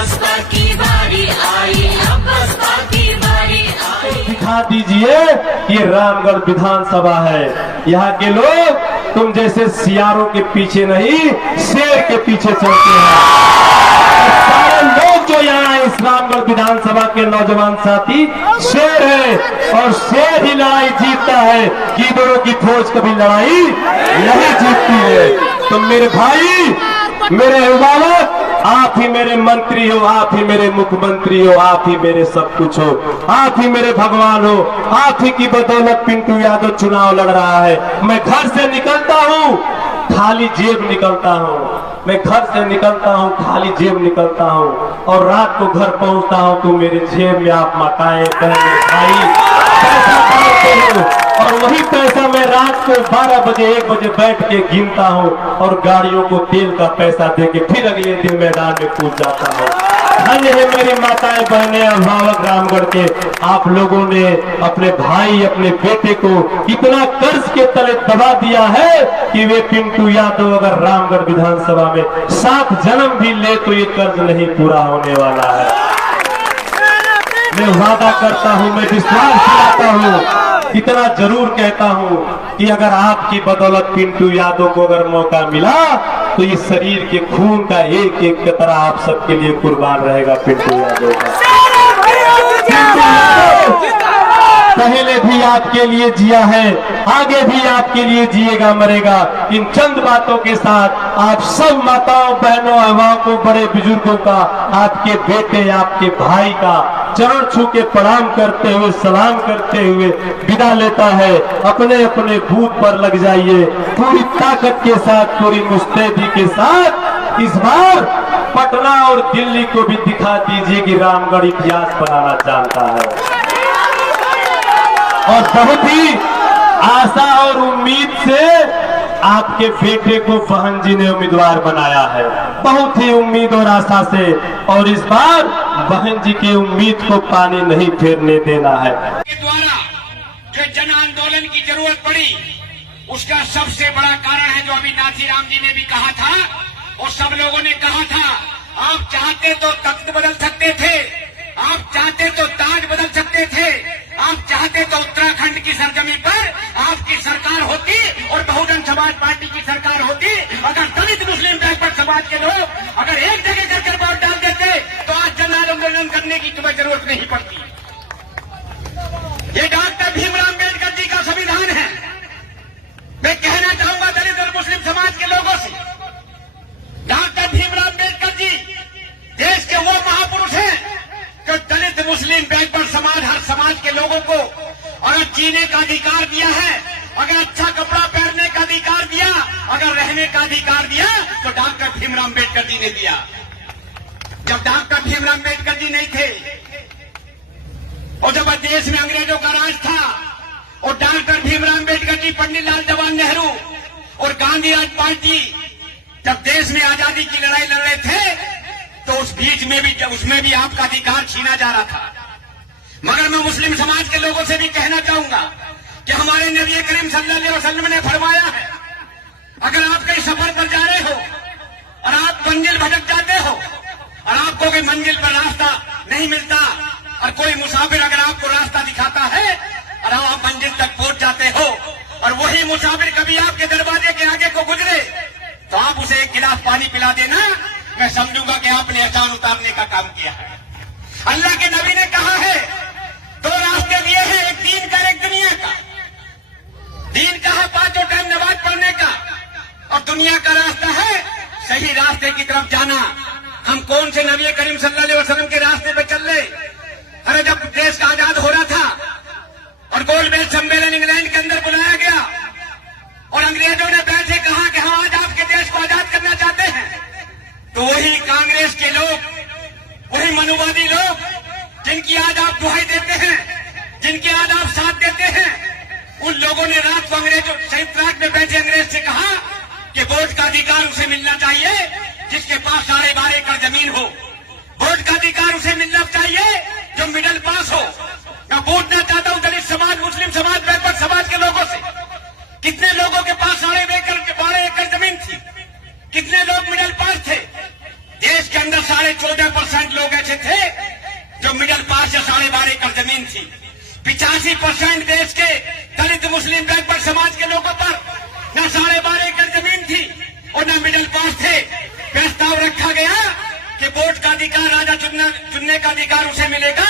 बसपा की बारी आई, अब बसपा की बारी आई। दिखा दीजिए ये रामगढ़ विधानसभा है। यहाँ के लोग तुम जैसे सियारों के पीछे नहीं, शेर के पीछे चलते हैं। सारे लोग जो यहाँ इस रामगढ़ विधानसभा के नौजवान साथी शेर है, और शेर ही लड़ाई जीतता है। गीदड़ों की फौज कभी लड़ाई नहीं जीतती है। तो मेरे भाई, मेरे अभिभावक, आप ही मेरे मंत्री हो, आप ही मेरे मुख्यमंत्री हो, आप ही मेरे सब कुछ हो, आप ही मेरे भगवान हो। आप ही की बदौलत पिंटू यादव चुनाव लड़ रहा है। मैं घर से निकलता हूँ, खाली जेब निकलता हूँ। मैं घर से निकलता हूँ, खाली जेब निकलता हूँ, और रात को घर पहुँचता हूँ तो मेरे जेब में आप माताएं, बहनें, भाई पैसा डालते हो, और वही पैसा मैं रात को 12 बजे 1 बजे बैठ के गिनता हूँ, और गाड़ियों को तेल का पैसा दे के फिर अगले दिन मैदान में कूद जाता हूँ। धन्य है मेरी माताएं, बहनें, अभिभावक रामगढ़ के। आप लोगों ने अपने भाई, अपने बेटे को इतना कर्ज के तले दबा दिया है कि वे पिंटू यादव अगर रामगढ़ विधानसभा में 7 जन्म भी ले तो ये कर्ज नहीं पूरा होने वाला है। मैं वादा करता हूँ, मैं विश्वास दिलाता हूँ, इतना जरूर कहता हूँ कि अगर आपकी बदौलत पिंटू यादव को अगर मौका मिला तो इस शरीर के खून का एक एक कतरा आप सबके लिए कुर्बान रहेगा। पिंटू यादव का पहले भी आपके लिए जिया है, आगे भी आपके लिए जिएगा, मरेगा। इन चंद बातों के साथ आप सब माताओं, बहनों, अभिभावकों, बड़े बुजुर्गों का, आपके बेटे, आपके भाई का चरण छू के प्रणाम करते हुए, सलाम करते हुए विदा लेता है। अपने अपने बूथ पर लग जाइए, पूरी ताकत के साथ, पूरी मुस्तैदी के साथ। इस बार पटना और दिल्ली को भी दिखा दीजिए कि रामगढ़ इतिहास बनाना चाहता है। और बहुत ही आशा और उम्मीद से आपके बेटे को बहन जी ने उम्मीदवार बनाया है, बहुत ही उम्मीद और आशा से। और इस बार बहन जी की उम्मीद को पानी नहीं फेरने देना है। के द्वारा जो जन आंदोलन की जरूरत पड़ी, उसका सबसे बड़ा कारण है जो अभी नाथीराम जी ने भी कहा था, और सब लोगों ने कहा था, आप चाहते तो तख्त बदल सकते थे, आप चाहते तो ताज बदल सकते थे, आप चाहते तो उत्तराखंड की सरजमी पर आपकी सरकार होती और बहुजन समाज पार्टी की सरकार होती। अगर दलित मुस्लिम बैकवर्ड समाज के लोग अगर एक जगह कर वोट डाल देते तो आज जन आंदोलन करने की तुम्हें जरूरत नहीं पड़ती। ये डॉक्टर भीमराव अम्बेडकर जी का संविधान है। मैं कहना चाहूंगा दलित और मुस्लिम समाज के लोगों से, डॉक्टर भीमराव अम्बेडकर जी देश के वो महापुरुष हैं जो दलित, मुस्लिम, बैकवर्ड समाज, हर समाज के लोगों को अगर जीने का अधिकार दिया है, अगर अच्छा कपड़ा पहनने का अधिकार दिया, अगर रहने का अधिकार दिया, तो डॉक्टर भीमराव अम्बेडकर जी ने दिया। जब डॉक्टर भीमराव अम्बेडकर जी नहीं थे और जब देश में अंग्रेजों का राज था, और डॉक्टर भीमराव अम्बेडकर जी, पंडित लाल जवाहरलाल नेहरू और गांधी राज पार्टी जब देश में आजादी की लड़ाई लड़ रहे थे, तो उस बीच में भी, उसमें भी आपका अधिकार छीना जा रहा था। मगर मैं मुस्लिम समाज के लोगों से भी कहना चाहूंगा कि हमारे नबी करीम सल्लल्लाहु अलैहि वसल्लम ने फरमाया है, अगर आप कहीं सफर पर जा रहे हो और आप मंजिल भटक जाते हो और आपको कोई मंजिल पर रास्ता नहीं मिलता, और कोई मुसाफिर अगर आपको रास्ता दिखाता है और आप मंजिल तक पहुंच जाते हो, और वही मुसाफिर कभी आपके दरवाजे के आगे को गुजरे, तो आप उसे एक गिलास पानी पिला देना, मैं समझूंगा कि आपने एहसान उतारने का काम किया है। अल्लाह के नबी ने कहा है, 2 रास्ते दिए हैं, एक दीन का, एक दुनिया का। दीन का है 5 टाइम नमाज पढ़ने का, और दुनिया का रास्ता है सही रास्ते की तरफ जाना। हम कौन से नबी करीम सल्लल्लाहु अलैहि वसल्लम के रास्ते पे चल रहे? अरे जब देश का आजाद हो रहा था और गोलमेज सम्मेलन इंग्लैंड के अंदर बुलाया गया और अंग्रेजों ने बैठे कहा कि हम आज आपके देश को आजाद करना चाहते हैं, तो वही कांग्रेस के लोग, वही मनुवादी लोग जिनकी आज आप दुहाई देते हैं, जिनके आज आप साथ देते हैं, उन लोगों ने रात को अंग्रेजों, संयुक्त राष्ट्र में बैठे अंग्रेज से कहा कि वोट का अधिकार उसे मिलना चाहिए जिसके पास 12.5 एकड़ जमीन हो। वोट का अधिकार उसे मिलना चाहिए जो मिडिल पास हो। मैं पूछना चाहता हूं दलित समाज, मुस्लिम समाज, बैकवर्ड समाज के लोगों से, कितने लोगों के पास 12.5 एकड़ जमीन थी? कितने लोग मिडिल पास थे? देश के अंदर 14.5% 85% देश के दलित मुस्लिम बैकवर्ड समाज के लोगों पर न 12.5 एकड़ जमीन थी और न मिडिल पास थे। प्रस्ताव रखा गया कि वोट का अधिकार, राजा चुनने का अधिकार उसे मिलेगा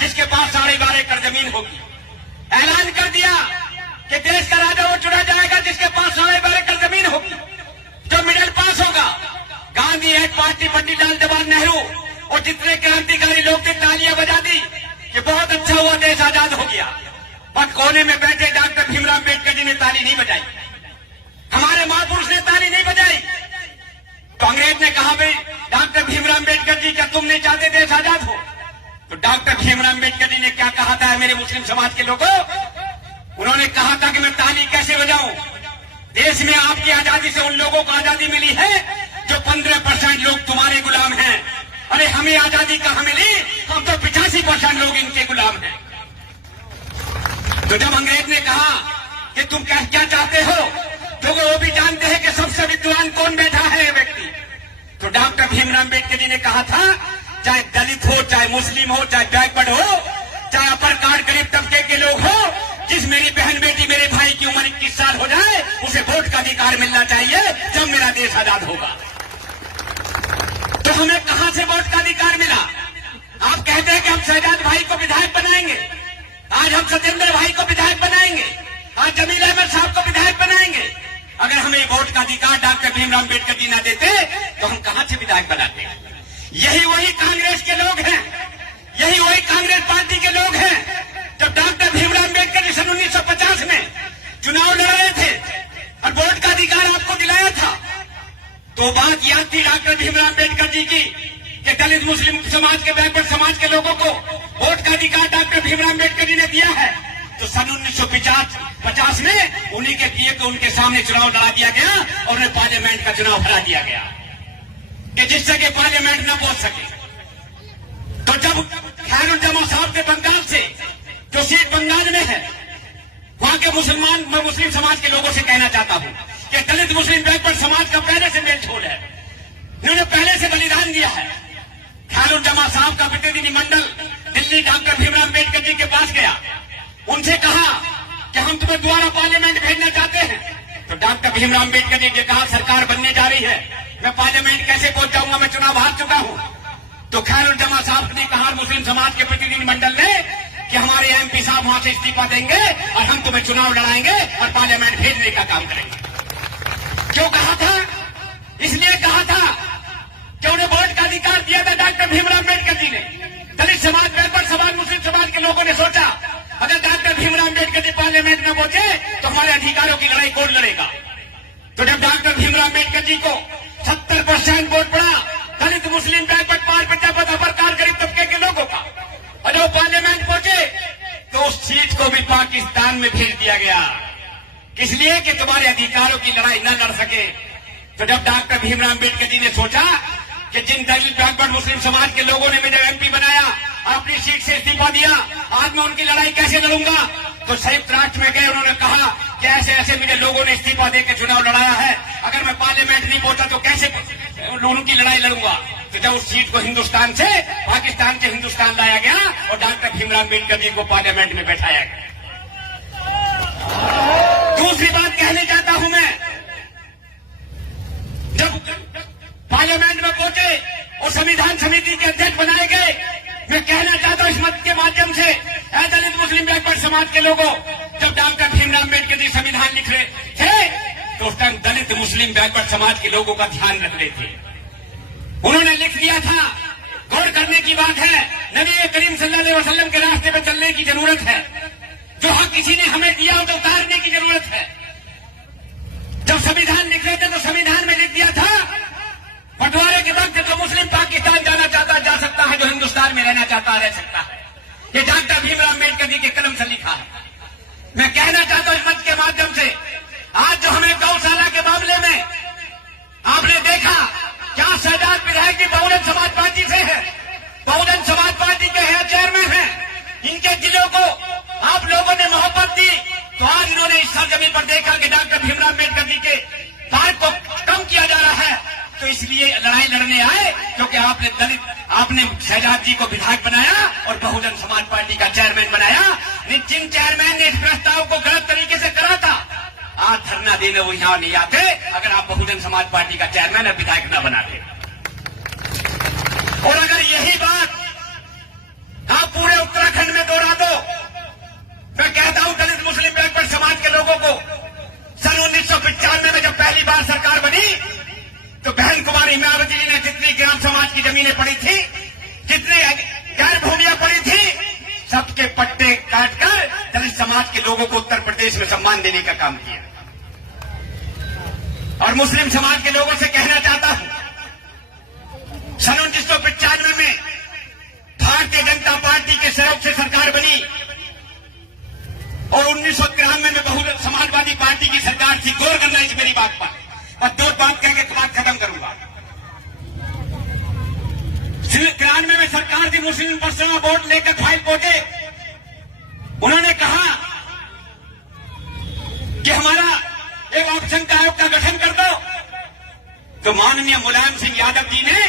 जिसके पास 12.5 एकड़ जमीन होगी। ऐलान कर दिया कि देश का राजा वो चुना जाएगा जिसके पास 12.5 एकड़ जमीन होगी, जो मिडिल पास होगा। गांधी एक पार्टी, पंडित जवाहरलाल नेहरू और जितने क्रांतिकारी लोग थे तालियां बजा दी कि बहुत अच्छा हुआ, देश आजाद हो गया। पर कोने में बैठे डॉक्टर भीमराव अम्बेडकर जी ने ताली नहीं बजाई, हमारे महापुरुष ने ताली नहीं बजाई। तो अंग्रेज ने कहा, भाई डॉक्टर भीमराव अम्बेडकर जी क्या तुम नहीं चाहते देश आजाद हो? तो डॉक्टर भीमराव अम्बेडकर जी ने क्या कहा था मेरे मुस्लिम समाज के लोगों? उन्होंने कहा था कि मैं ताली कैसे बजाऊं? देश में आपकी आजादी से उन लोगों को आजादी मिली है जो 15% लोग तुम्हारे गुलाम हैं। अरे हमें आजादी कहां मिली? हम तो 85% लोग इनके गुलाम हैं। तो जब अंग्रेज ने कहा कि तुम क्या चाहते हो, तो वो भी जानते हैं कि सबसे विद्वान कौन बैठा है ये व्यक्ति। तो डॉक्टर भीमराव अम्बेडकर जी ने कहा था, चाहे दलित हो, चाहे मुस्लिम हो, चाहे बैकवर्ड हो, चाहे अपर कास्ट गरीब तबके के लोग हो, जिस मेरी बहन बेटी मेरे भाई की उम्र 21 साल हो जाए उसे वोट का अधिकार मिलना चाहिए जब मेरा देश आजाद होगा। तो हमें कहां से वोट का अधिकार मिला? आप कहते हैं कि हम शहजाद भाई को विधायक बनाएंगे, आज हम सत्येंद्र भाई को विधायक बनाएंगे, आज जमील अहमद साहब को विधायक बनाएंगे। अगर हमें वोट का अधिकार डॉक्टर भीमराव अम्बेडकर जी न देते तो हम कहां से विधायक बनाते? यही वही कांग्रेस के लोग हैं, यही वही कांग्रेस पार्टी के लोग हैं। जब डॉक्टर भीमराव अम्बेडकर जी सन 1950 में चुनाव लड़े थे और वोट का अधिकार आपको दिलाया था, तो बात याद थी डॉक्टर भीमराव अम्बेडकर जी की कि दलित मुस्लिम समाज के, बैकवर्ड समाज के लोगों को वोट का अधिकार डॉक्टर भीमराव अम्बेडकर जी ने दिया है। तो सन 1950 में उन्हीं के किए तो उनके सामने चुनाव लड़ा दिया गया और उन्हें पार्लियामेंट का चुनाव हरा दिया गया कि जिससे कि पार्लियामेंट न पहुंच सके। तो जब खैरुल जमा साहब के बंगाल से जो सीट बंगाल में है, वहां के मैं मुस्लिम समाज के लोगों से कहना चाहता हूं कि दलित मुस्लिम बैकवर्ड समाज का पहले से मेल छोड़ है, इन्होंने पहले से बलिदान दिया है। खैरुल जमा साहब का प्रतिनिधिमंडल दिल्ली डॉक्टर भीमराव अम्बेडकर जी के पास गया, उनसे कहा कि हम तुम्हें दोबारा पार्लियामेंट भेजना चाहते हैं। तो डॉक्टर भीमराव अम्बेडकर जी ने कहा, सरकार बनने जा रही है, मैं पार्लियामेंट कैसे पहुंच जाऊंगा, मैं चुनाव हार चुका हूं। तो खैरुल जमा साहब ने कहा मुस्लिम समाज के प्रतिनिधिमंडल ने कि हमारे एमपी साहब वहां से इस्तीफा देंगे और हम तुम्हें चुनाव लड़ाएंगे और पार्लियामेंट भेजने का काम करेंगे। क्यों कहा था? इसलिए कहा था कि उन्हें वोट का अधिकार दिया था डॉक्टर भीमराव अम्बेडकर जी ने। दलित समाज, बैकवर्ड समाज, मुस्लिम समाज के लोगों ने सोचा अगर डॉक्टर भीमराव अम्बेडकर जी पार्लियामेंट में पहुंचे तो हमारे अधिकारों की लड़ाई कौन लड़ेगा? तो जब डॉक्टर भीमराव अम्बेडकर जी को 70% वोट पड़ा दलित मुस्लिम बैकवर्ड पार प्रजापत अपर कास्ट गरीब तबके के लोगों का, और जब पार्लियामेंट पहुंचे तो उस सीट को भी पाकिस्तान में भेज दिया गया, इसलिए कि तुम्हारे अधिकारों की लड़ाई न लड़ सके। तो जब डॉक्टर भीमराव अम्बेडकर जी ने सोचा कि जिन दलित बैकवर्ड मुस्लिम समाज के लोगों ने मुझे एमपी बनाया, अपनी सीट से इस्तीफा दिया, आज मैं उनकी लड़ाई कैसे लड़ूंगा? तो संयुक्त राष्ट्र में गए, उन्होंने कहा कि ऐसे ऐसे मुझे लोगों ने इस्तीफा देकर चुनाव लड़ाया है, अगर मैं पार्लियामेंट नहीं पहुंचा तो कैसे उनकी लड़ाई लड़ूंगा? तो जब उस सीट को हिंदुस्तान से, पाकिस्तान से हिंदुस्तान लाया गया और डॉक्टर भीमराव अम्बेडकर जी को पार्लियामेंट में बैठाया गया। दूसरी बात कहने चाहता हूं मैं, जब पार्लियामेंट में पहुंचे और संविधान समिति के अध्यक्ष बनाए गए, मैं कहना चाहता हूं इस मत के माध्यम से, ऐ दलित मुस्लिम बैकवर्ड समाज के लोगों, जब डॉक्टर भीमराव अम्बेडकर जी संविधान लिख रहे थे तो उस टाइम दलित मुस्लिम बैकवर्ड समाज के लोगों का ध्यान रख रहे थे। उन्होंने लिख दिया था, गौर करने की बात है, नबी करीम सल्लल्लाहु अलैहि वसल्लम के रास्ते पर चलने की जरूरत है, जो हक किसी ने हमें दिया हो तो उतारने की जरूरत है। जब संविधान लिख रहे थे तो संविधान में लिख दिया था बंटवारे के वक्त जो मुस्लिम पाकिस्तान जाना चाहता है जा सकता है, जो हिंदुस्तान में रहना चाहता है रह सकता है। ये डॉक्टर भीमराव अम्बेडकर जी के कलम से लिखा है। मैं कहना चाहता हूं इस मंच के माध्यम से, आज जो हमें गौशाला के मामले में आपने देखा, क्या शहजाद विधायक जी बहुजन समाज पार्टी से है, बहुजन समाज पार्टी के चेयरमैन हैं, इनके जिलों को आप लोगों ने मोहब्बत दी, तो आज इन्होंने इस सरजमीन पर देखा कि डॉक्टर भीमराव अम्बेडकर जी के पार्क को कम किया जा रहा है, तो इसलिए लड़ाई लड़ने आए क्योंकि आपने शहजाद जी को विधायक बनाया और बहुजन समाज पार्टी का चेयरमैन बनाया। जिन चेयरमैन ने इस प्रस्ताव को गलत तरीके से करा था, आज धरना देने वो यहां नहीं आते अगर आप बहुजन समाज पार्टी का चेयरमैन और विधायक न बनाते। और अगर यही बात आप पूरे उत्तराखंड में दोहरा दो, मैं कहता हूं दलित मुस्लिम बैकवर्ड समाज के लोगों को, सन 1995 में जब पहली बार सरकार बनी तो बहन कुमारी मायावती जी ने जितनी ग्राम समाज की जमीनें पड़ी थी, जितनी गैर भूमियां पड़ी थी, सबके पट्टे काटकर दलित समाज के लोगों को उत्तर प्रदेश में सम्मान देने का काम किया। और मुस्लिम समाज के लोगों से कहना चाहता हूं, सन 1995 में भारतीय जनता पार्टी के सहयोग से सरकार बनी और 1993 में बहुजन समाजवादी पार्टी की सरकार थी। गौर करना इस मेरी बात पर, और दो बात कह के बात खत्म करूंगा। 93 में सरकार थी, मुस्लिम पर्सनल वोट लेकर फाइल पहुंचे, उन्होंने कहा कि हमारा एक ऑप्शन का आयोग का गठन कर दो। तो माननीय मुलायम सिंह यादव जी ने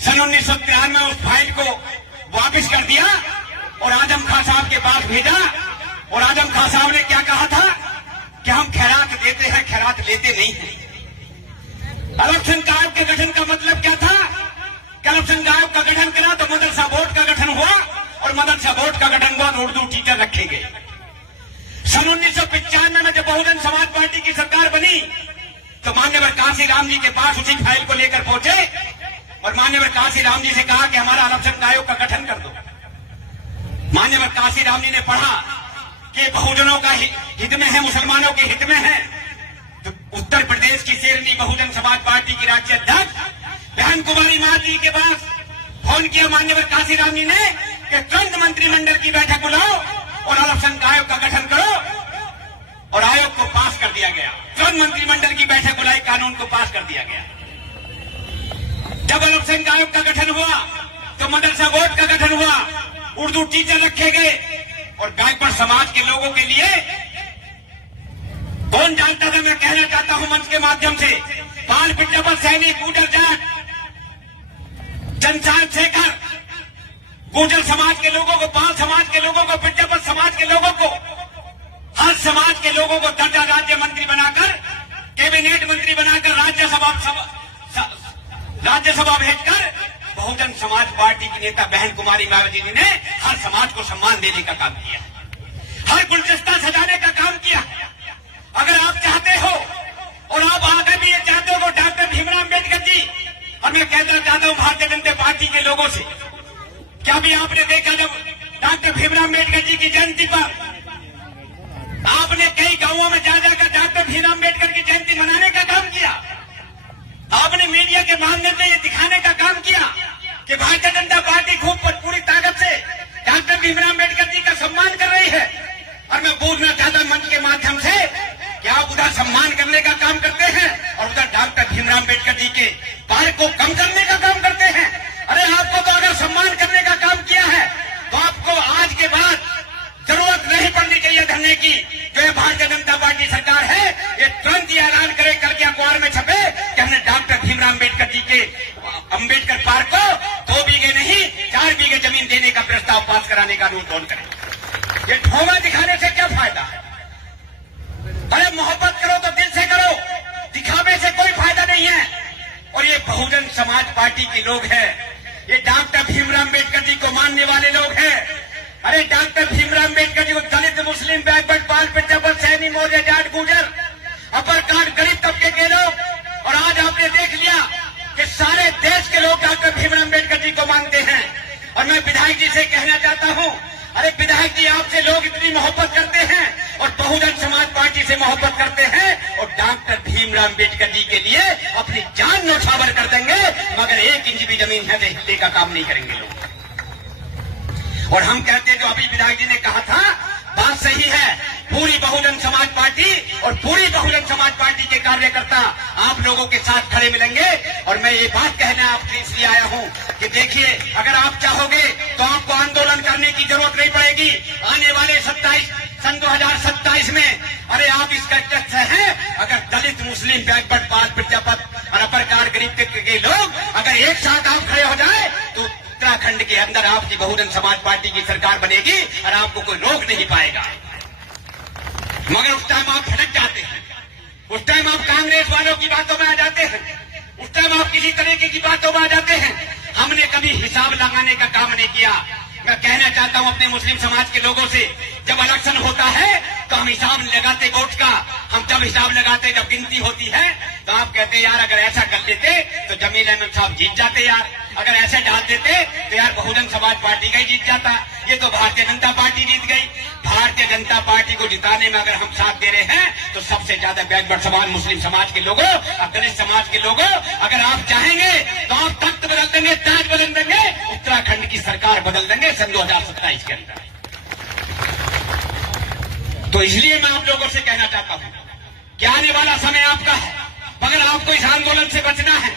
सन 1993 में उस फाइल को वापस कर दिया और आजम खान साहब के पास भेजा। और आजम खान साहब ने क्या कहा था कि हम खैरात देते हैं, खैरात लेते नहीं हैं। इलेक्शन आयोग के गठन का मतलब क्या था? इलेक्शन आयोग का गठन करा तो मदरसा बोर्ड का गठन हुआ, और मदरसा बोर्ड का गठन हुआ तो उर्दू टीचर रखे गए। सन 1995 में जब बहुजन समाज पार्टी की सरकार बनी तो मान्यवर कांशीराम जी के पास उसी फाइल को लेकर पहुंचे और मान्यवर कांशीराम जी से कहा कि हमारा इलेक्शन आयोग का गठन कर दो। मान्यवर कांशीराम जी ने पढ़ा कि बहुजनों का हित में है, मुसलमानों के हित में है, तो उत्तर प्रदेश की शेरनी बहुजन समाज पार्टी की राज्य अध्यक्ष बहन कुमारी मां जी के पास फोन किया मान्यवर कांशीराम जी ने कि तुरंत मंत्रिमंडल की बैठक बुलाओ और इलेक्शन आयोग का गठन करो, और आयोग को पास कर दिया गया। तुरंत मंत्रिमंडल की बैठक बुलाई, कानून को पास कर दिया गया। जब इलेक्शन आयोग का गठन हुआ तो मदरसा बोर्ड का गठन हुआ, उर्दू टीचर रखे गए, और बैकवर्ड समाज के लोगों के लिए कौन जानता था? मैं कहना चाहता हूं मंच के माध्यम से, बाल पिट्टापा सैनिक, गुर्जर जाट, जनसांग शेखर, गुर्जर समाज के लोगों को, पाल समाज के लोगों को, पिट्टापा समाज के लोगों को, हर समाज के लोगों को दर्जा राज्य मंत्री बनाकर, कैबिनेट मंत्री बनाकर, राज्यसभा भेजकर बहुजन समाज पार्टी की नेता बहन कुमारी मायावती जी ने हर समाज को सम्मान देने का काम किया, हर गुलदस्ता सजाने का काम किया। अगर आप चाहते हो और आप आगे भी ये चाहते हो डॉक्टर भीमराव अम्बेडकर जी, और मैं कहना चाहता हूं भारतीय जनता पार्टी के लोगों से, क्या भी आपने देखा जब डॉक्टर भीमराव अम्बेडकर जी की जयंती पर आपने कई गांवों में जा जाकर डॉक्टर भीमराव अम्बेडकर की जयंती मनाने का काम किया। आपने मीडिया के माध्यम से ये दिखाने का काम किया कि भारतीय जनता पार्टी खूब पूरी ताकत से डॉक्टर भीमराव अम्बेडकर जी का सम्मान कर रही है। और मैं पूछना चाहता हूं मंच के माध्यम से कि आप उधर सम्मान करने का काम करते हैं और उधर डॉक्टर भीमराव अम्बेडकर जी के कार्य को कम करने का काम करते हैं। अरे आपको तो अगर सम्मान करने का काम किया है तो आपको आज के बाद जरूरत नहीं पड़नी चाहिए धरने की। जो ये भारतीय जनता पार्टी सरकार है, ये तुरंत ये ऐलान करे, कल के अखबार में छपे कि हमने डॉक्टर भीमराव अम्बेडकर जी के अम्बेडकर पार्क को 2 बीघे नहीं 4 बीघे जमीन देने का प्रस्ताव पास कराने का अनुरोध करें। ये ढोंगा दिखाने से क्या फायदा है? अरे मोहब्बत करो तो दिल से करो, दिखावे से कोई फायदा नहीं है। और ये बहुजन समाज पार्टी के लोग हैं, ये डॉक्टर भीमराव अम्बेडकर जी को मानने वाले लोग हैं। अरे डॉक्टर भीमराव अम्बेडकर जी को दलित, मुस्लिम, बैकवर्ड, पाल, पिट्टापा, सैनी, मौर्य, जाट, गुर्जर, अपर कास्ट, गरीब तबके के लोग, और आज आपने देख लिया कि सारे देश के लोग डॉक्टर भीमराव अम्बेडकर जी को मानते हैं। और मैं विधायक जी से कहना चाहता हूं, अरे विधायक जी आपसे लोग इतनी मोहब्बत करते हैं और बहुजन समाज पार्टी से मोहब्बत करते हैं, और डॉक्टर भीमराव अम्बेडकर जी के लिए अपनी जान न्यौछावर कर देंगे, मगर 1 इंच भी जमीन है देखने का काम नहीं करेंगे लोग। और हम कहते हैं, जो अभी विधायक जी ने कहा था बात सही है, पूरी बहुजन समाज पार्टी और पूरी बहुजन समाज पार्टी के कार्यकर्ता आप लोगों के साथ खड़े मिलेंगे। और मैं ये बात कहने आपसे इसलिए आया हूं कि देखिए, अगर आप चाहोगे तो आपको आंदोलन करने की जरूरत नहीं पड़ेगी। आने वाले सन 2027 में, अरे आप इसका अध्यक्ष हैं, अगर दलित, मुस्लिम, बैकवर्ड, पाल, पिट्टापा और अपर कास्ट, गरीब के लोग अगर एक साथ आप खड़े हो जाए तो उत्तराखंड उत्तराखंड के अंदर आपकी बहुजन समाज पार्टी की सरकार बनेगी और आपको कोई रोक नहीं पाएगा। मगर उस टाइम आप भटक जाते हैं, उस टाइम आप कांग्रेस वालों की बातों में आ जाते हैं, उस टाइम आप किसी तरीके की बातों में आ जाते हैं। हमने कभी हिसाब लगाने का काम नहीं किया। मैं कहना चाहता हूं अपने मुस्लिम समाज के लोगों से, जब इलेक्शन होता है तो हम हिसाब लगाते वोट का। हम जब हिसाब लगाते, जब गिनती होती है तो आप कहते यार अगर ऐसा कर लेते तो जमील अहमद साहब जीत जाते, यार अगर ऐसे डाल देते तो यार बहुजन समाज पार्टी का ही जीत जाता। ये तो भारतीय जनता पार्टी जीत गई। भारतीय जनता पार्टी को जिताने में अगर हम साथ दे रहे हैं तो सबसे ज्यादा बैकवर्ड समाज मुस्लिम समाज के लोगों और दलित समाज के लोगों, अगर आप चाहेंगे तो आप तख्त बदल देंगे, ताज बदल देंगे, उत्तराखंड की सरकार बदल देंगे सन 2027 के अंदर। तो इसलिए मैं आप लोगों से कहना चाहता हूं कि आने वाला समय आपका है। अगर आपको इस आंदोलन से बचना है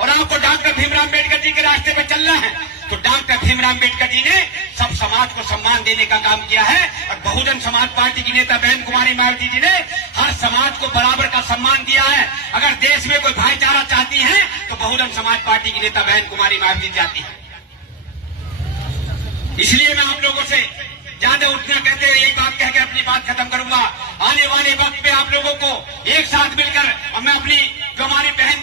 और आपको डॉक्टर भीमराव अम्बेडकर जी के रास्ते पर चलना है तो डॉक्टर भीमराव अम्बेडकर जी ने सब समाज को सम्मान देने का काम किया है और बहुजन समाज पार्टी की नेता बहन कुमारी मायावती जी ने हर समाज को बराबर का सम्मान दिया है। अगर देश में कोई भाईचारा चाहती है तो बहुजन समाज पार्टी की नेता बहन कुमारी मायावती चाहती है। इसलिए मैं आप लोगों से ज्यादा उठना कहते हुए यही बात कहकर अपनी बात खत्म करूंगा। आने वाले वक्त में आप लोगों को एक साथ मिलकर, और मैं अपनी जो हमारी बहन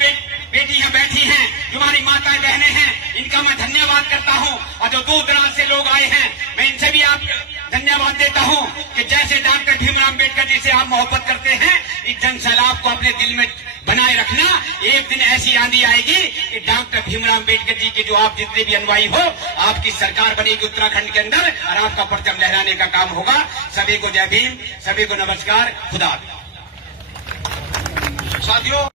बेटियां बैठी हैं, जो हमारी माताएं बहनें हैं, इनका मैं धन्यवाद करता हूं। और जो दूर दराज से लोग आए हैं मैं इनसे भी आप धन्यवाद देता हूं कि जैसे डॉक्टर भीमराव अम्बेडकर जी से आप मोहब्बत करते हैं, इस जन सैलाब को अपने दिल में बनाए रखना। एक दिन ऐसी आंधी आएगी कि डॉक्टर भीमराव अम्बेडकर जी के जो आप जितने भी अनुयायी हो, आपकी सरकार बनेगी उत्तराखंड के अंदर और आपका परचम लहराने का काम होगा। सभी को जय भीम, सभी को नमस्कार, खुदा हाफिज। साथियों।